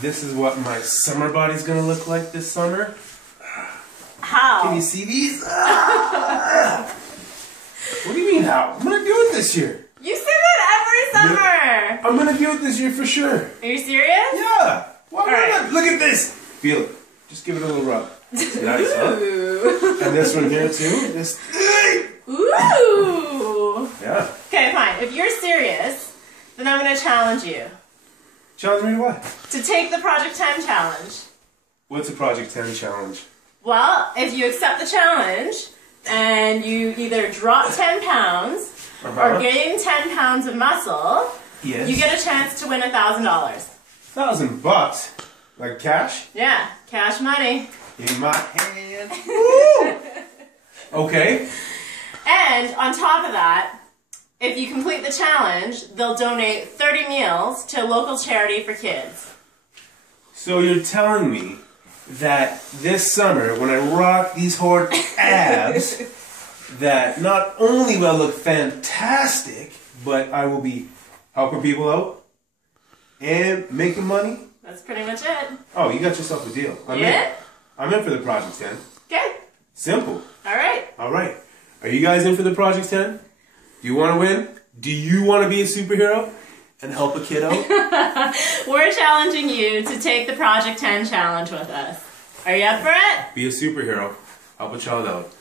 this is what my summer body's gonna look like this summer. How? Can you see these? What do you mean how? I'm gonna do it this year. You say that every summer. I'm gonna do it this year for sure. Are you serious? Yeah. Why not? Alright. Look at this. Feel it. Just give it a little rub. See nice, huh? Ooh. And this one here too. This. Ooh. Yeah. Okay, fine. If you're serious, then I'm going to challenge you Challenge me to what? to take the Project 10 challenge. What's a Project 10 challenge? Well, if you accept the challenge and you either drop 10 pounds or gain 10 pounds of muscle, Yes. you get a chance to win $1,000. $1,000? Like cash? Yeah, cash money. In my hand. Woo! Okay. And on top of that, if you complete the challenge, they'll donate 30 meals to a local charity for kids. So you're telling me that this summer, when I rock these hard abs, that not only will I look fantastic, but I will be helping people out and making money? That's pretty much it. Oh, you got yourself a deal. I'm in for the Project 10. Okay. Simple. All right. All right. Are you guys in for the Project 10? Do you want to win? Do you want to be a superhero and help a kid out? We're challenging you to take the Project 10 challenge with us. Are you up for it? Be a superhero. Help a child out.